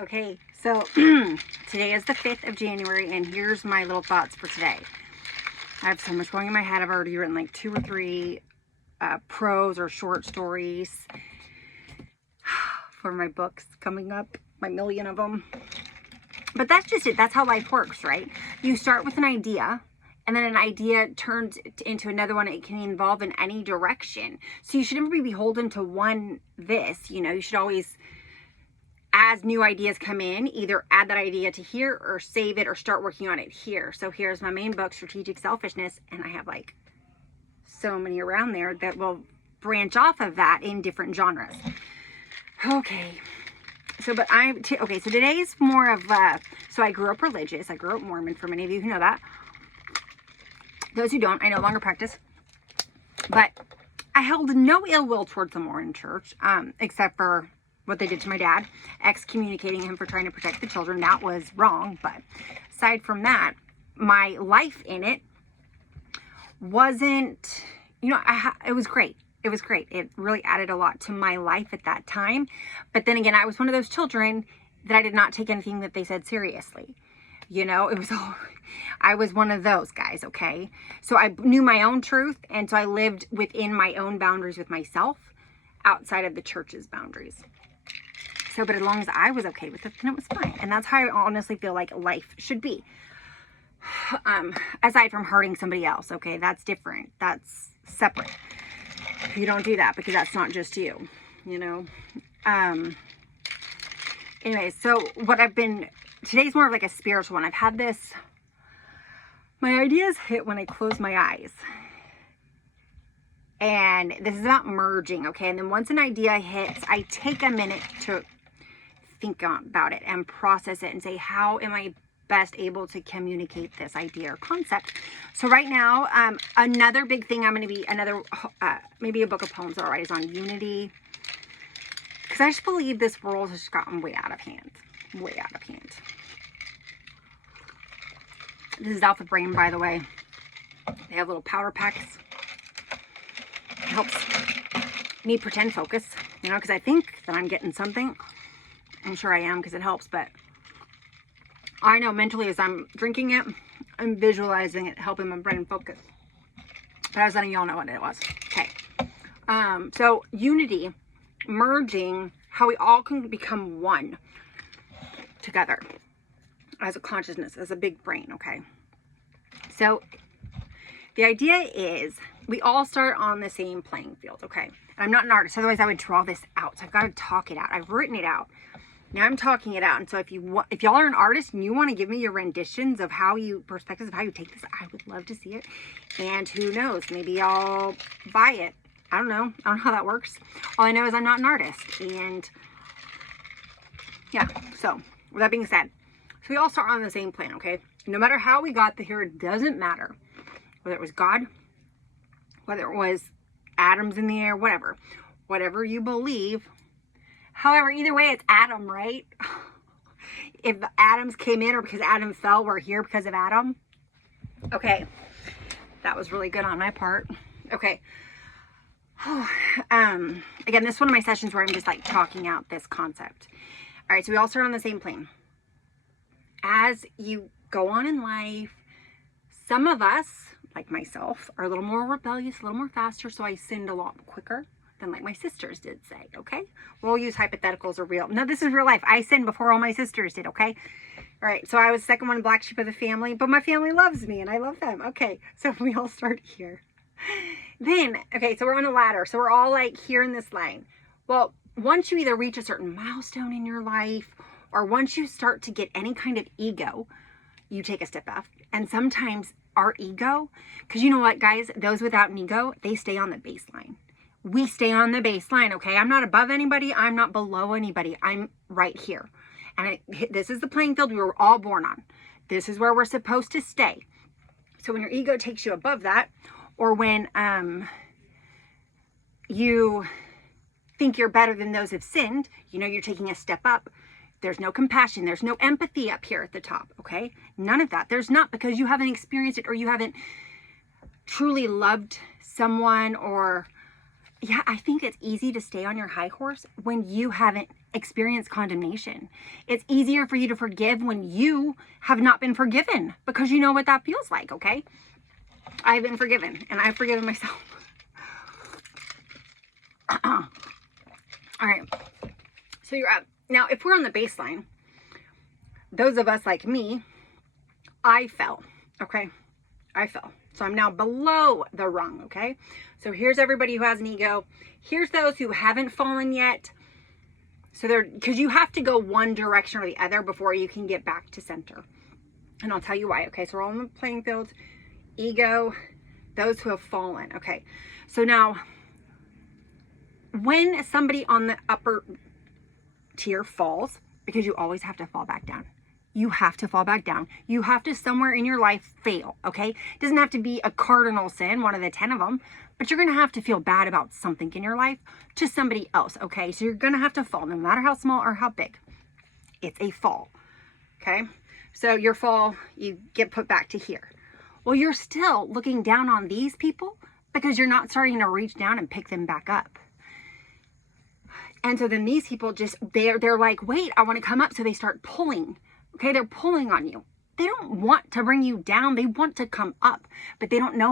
Okay, so today is the 5th of January, and here's my little thoughts for today. I have so much going in my head. I've already written like 2 or 3 prose or short stories for my books coming up, my million of them. But that's just it. That's how life works, right? You start with an idea, and then an idea turns into another one. It can evolve in any direction. So you should never be beholden to this. You should always, as new ideas come in, either add that idea to here or save it or start working on it here. So here's my main book, Strategic Selfishness, and I have like so many around there that will branch off of that in different genres. Okay. So, so today's more of, so I grew up religious. I grew up Mormon, for many of you who know that. Those who don't, I no longer practice. But I held no ill will towards the Mormon church, except for what they did to my dad, excommunicating him for trying to protect the children. That was wrong. But aside from that, my life in it wasn't, it was great. It was great. It really added a lot to my life at that time. But then again, I was one of those children that I did not take anything that they said seriously. I was one of those guys, okay? So I knew my own truth, and so I lived within my own boundaries with myself, outside of the church's boundaries. So, but as long as I was okay with it, then it was fine. And that's how I honestly feel like life should be. Aside from hurting somebody else, okay? That's different. That's separate. You don't do that because that's not just you, Anyway, so today's more of like a spiritual one. I've had this, my ideas hit when I close my eyes. And this is about merging, okay? And then once an idea hits, I take a minute to think about it and process it and say, how am I best able to communicate this idea or concept? So right now, another big thing maybe a book of poems I'll write is on unity. Because I just believe this world has just gotten way out of hand. Way out of hand. This is Alpha Brain, by the way. They have little powder packs. It helps me pretend focus, because I think that I'm getting something. I'm sure I am because it helps, but I know mentally as I'm drinking it, I'm visualizing it, helping my brain focus. But I was letting y'all know what it was. Okay. So unity, merging, how we all can become one together as a consciousness, as a big brain, okay? So the idea is we all start on the same playing field, okay? And I'm not an artist, otherwise I would draw this out. So I've got to talk it out. I've written it out. Now I'm talking it out. And so if y'all are an artist and you want to give me your renditions of perspectives of how you take this, I would love to see it. And who knows, maybe I'll buy it. I don't know how that works. All I know is I'm not an artist. And yeah, so with that being said, so we all start on the same plane, okay? No matter how we got here, it doesn't matter. Whether it was God, whether it was atoms in the air, whatever you believe. However, either way, it's Adam, right? If atoms came in or because Adam fell, we're here because of Adam. Okay. That was really good on my part. Okay. Again, this is one of my sessions where I'm just like talking out this concept. All right. So we all start on the same plane. As you go on in life, some of us, like myself, are a little more rebellious, a little more faster. So I sinned a lot quicker than like my sisters did, say, okay? We'll use hypotheticals or real. No, this is real life. I sinned before all my sisters did, okay? All right, so I was the second one, black sheep of the family, but my family loves me and I love them. Okay, so we all start here. Then, okay, so we're on a ladder. So we're all like here in this line. Well, once you either reach a certain milestone in your life or once you start to get any kind of ego, you take a step up. And sometimes our ego, because you know what, guys, those without an ego, they stay on the baseline. We stay on the baseline, okay? I'm not above anybody. I'm not below anybody. I'm right here. And this is the playing field we were all born on. This is where we're supposed to stay. So when your ego takes you above that, or when you think you're better than those who've sinned, you're taking a step up. There's no compassion. There's no empathy up here at the top, okay? None of that. There's not, because you haven't experienced it or you haven't truly loved someone or yeah, I think it's easy to stay on your high horse when you haven't experienced condemnation. It's easier for you to forgive when you have not been forgiven, because you know what that feels like, okay? I've been forgiven, and I've forgiven myself. All right. So you're up. Now, if we're on the baseline, those of us like me, I fell, okay? I fell. So I'm now below the rung, okay? So here's everybody who has an ego. Here's those who haven't fallen yet. So because you have to go one direction or the other before you can get back to center. And I'll tell you why, okay? So we're all on the playing field. Ego, those who have fallen, okay? So now, when somebody on the upper tier falls, because you always have to fall back down. You have to fall back down. You have to somewhere in your life fail, okay? It doesn't have to be a cardinal sin, one of the 10 of them, but you're going to have to feel bad about something in your life to somebody else, okay? So you're going to have to fall, no matter how small or how big. It's a fall, okay? So your fall, you get put back to here. Well, you're still looking down on these people because you're not starting to reach down and pick them back up. And so then these people just, they're like, wait, I want to come up. So they start pulling. Okay, they're pulling on you. They don't want to bring you down. They want to come up, but they don't know